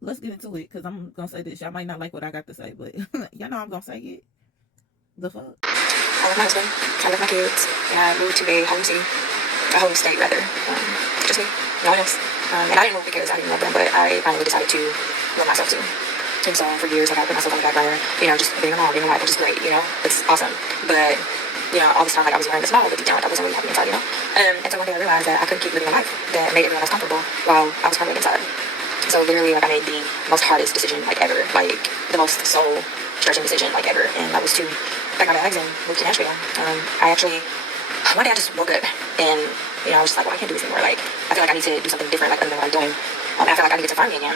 let's get into it, because I'm gonna say this. Y'all might not like what I got to say, but y'all know I'm gonna say it. The fuck? I love my husband. I love my kids. And I moved to a home city, a home state rather. Just me, no one else. And I didn't move because I didn't love them, but I finally decided to love myself too. And so for years, like I put myself on the back burner, just being a mom, being a wife, which is great, it's awesome. But all this time, like I was wearing the smile, but deep down, like I wasn't really happy inside, And so one day I realized that I couldn't keep living a life that made everyone else comfortable while I was hurting inside. So literally, like I made the most hardest decision like ever, like the most soul stretching decision like ever, and that was to pack my bags and move to Nashville. I actually one day I just woke up and I was just like, well, I can't do this anymore. Like I feel like I need to do something different, like other than what I'm doing. I feel like I needed to find me again.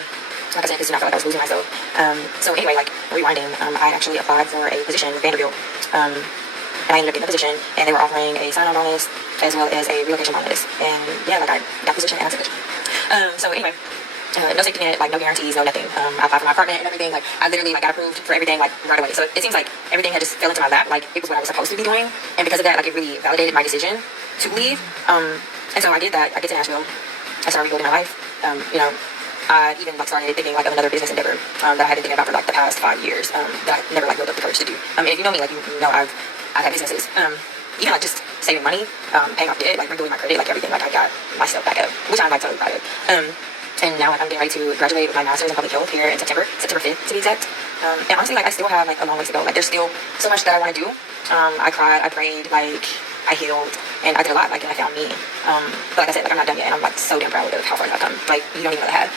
Like I said, because I felt like I was losing myself. So anyway, like rewinding, I actually applied for a position with Vanderbilt. And I ended up getting a position, and they were offering a sign-on bonus as well as a relocation bonus. And yeah, like I got the position and I took it. So anyway, no safety net, like no guarantees, no nothing. I applied for my apartment and everything. Like I literally like got approved for everything like right away. So it seems like everything had just fell into my lap. Like it was what I was supposed to be doing, and because of that, like it really validated my decision to leave. And so I did that. I get to Nashville. I started rebuilding my life. I even like started thinking like of another business endeavor that I had been thinking about for like the past 5 years that I never like built up the courage to do. And if you know me, like I've had businesses. Even like just saving money, paying off debt, like rebuilding my credit, like everything. Like I got myself back up, which I'm like totally proud of. And now like I'm getting ready to graduate with my master's in public health here in September 5th to be exact. And honestly, like I still have like a long way to go. Like there's still so much that I want to do. I cried, I prayed, like I healed, and I did a lot. Like and I found me. But like I said, like I'm not done yet, and I'm like so damn proud of how far I've come. Like you don't even know the had.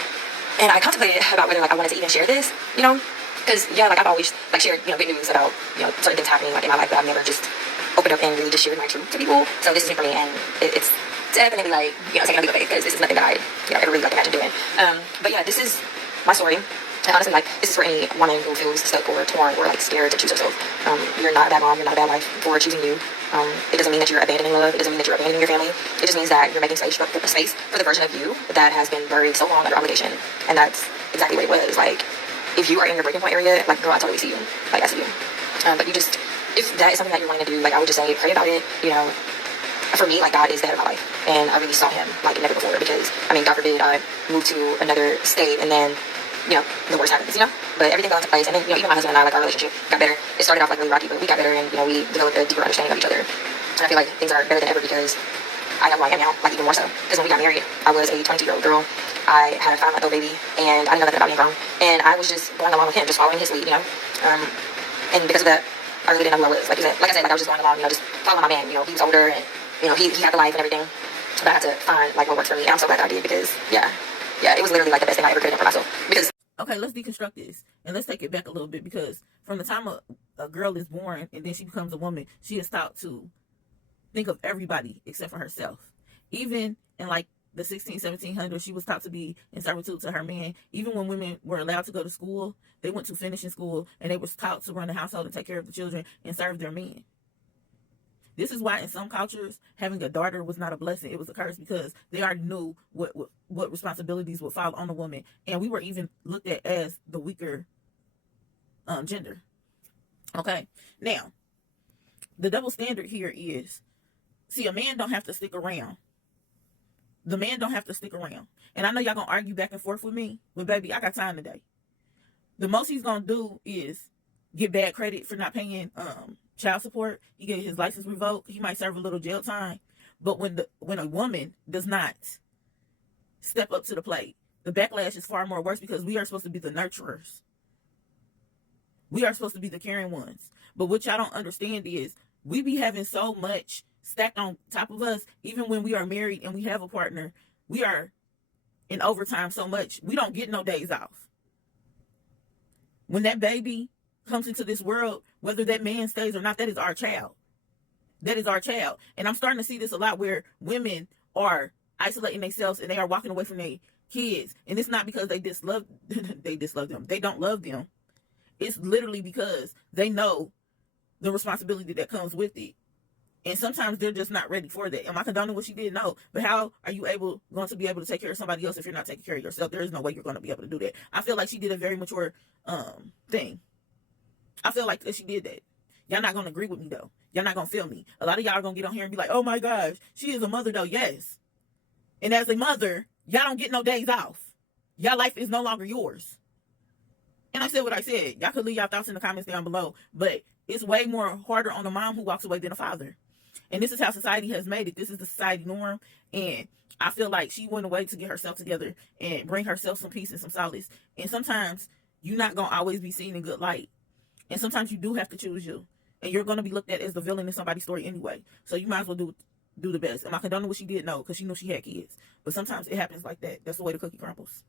And I contemplated about whether like I wanted to even share this, because yeah, like I've always like shared good news about certain things happening like in my life, but I've never just opened up and really just shared my truth to people. So this is new for me, and it's definitely like taking a leap of faith, because this is nothing that I ever really like imagine doing. But yeah, this is my story. And honestly, like this is for any woman who feels stuck or torn or like scared to choose herself. You're not a bad mom. You're not a bad wife for choosing you. It doesn't mean that you're abandoning love. It doesn't mean that you're abandoning your family. It just means that you're making space for the version of you that has been buried so long under obligation. And that's exactly what it was. Like if you are in your breaking point area, like girl, I totally see you. Like I see you. But you just, if that is something that you're wanting to do, like I would just say pray about it. For me, like God is the head of my life, and I really saw Him like never before. Because God forbid I moved to another state and then the worst happens, but everything got into place, and then even my husband and I, like our relationship got better. It started off like really rocky, but we got better, and we developed a deeper understanding of each other. And I feel like things are better than ever because I know who I am now, like even more so. Because when we got married, I was a 22-year-old girl. I had a 5-month-old baby, and I didn't know nothing about being grown, and I was just going along with him, just following his lead, and because of that, I really didn't know who I was. Like I said, like I was just going along, just following my man. He was older, and he had the life and everything, but I had to find like what works for me, and I'm so glad that I did, because yeah, it was literally like the best thing I ever could have done for myself. Because okay, let's deconstruct this and let's take it back a little bit, because from the time a girl is born and then she becomes a woman, she is taught to think of everybody except for herself. Even in like the 1700s, she was taught to be in servitude to her man. Even when women were allowed to go to school, they went to finishing school, and they were taught to run the household and take care of the children and serve their men. This is why in some cultures, having a daughter was not a blessing. It was a curse, because they already knew what responsibilities would fall on a woman. And we were even looked at as the weaker gender. Okay. Now, the double standard here is, see, a man don't have to stick around. The man don't have to stick around. And I know y'all gonna argue back and forth with me, but baby, I got time today. The most he's gonna do is get bad credit for not paying child support. He get his license revoked. He might serve a little jail time. But when a woman does not step up to the plate, the backlash is far more worse, because we are supposed to be the nurturers. We are supposed to be the caring ones. But what y'all don't understand is we be having so much stacked on top of us. Even when we are married and we have a partner, we are in overtime so much. We don't get no days off. When that baby comes into this world, whether that man stays or not, that is our child. That is our child. And I'm starting to see this a lot, where women are isolating themselves and they are walking away from their kids. And it's not because they dislove them. They don't love them. It's literally because they know the responsibility that comes with it. And sometimes they're just not ready for that. Am I condoning what she did? No. But how are you going to be able to take care of somebody else if you're not taking care of yourself? There is no way you're going to be able to do that. I feel like she did a very mature thing. I feel like she did that. Y'all not going to agree with me, though. Y'all not going to feel me. A lot of y'all are going to get on here and be like, oh my gosh, she is a mother, though. Yes. And as a mother, y'all don't get no days off. Your life is no longer yours. And I said what I said. Y'all could leave y'all thoughts in the comments down below. But it's way more harder on the mom who walks away than a father. And this is how society has made it. This is the society norm. And I feel like she went away to get herself together and bring herself some peace and some solace. And sometimes you're not going to always be seen in good light. And sometimes you do have to choose you. And you're going to be looked at as the villain in somebody's story anyway. So you might as well do the best. Am I condoning what she did? No, because she knew she had kids. But sometimes it happens like that. That's the way the cookie crumbles.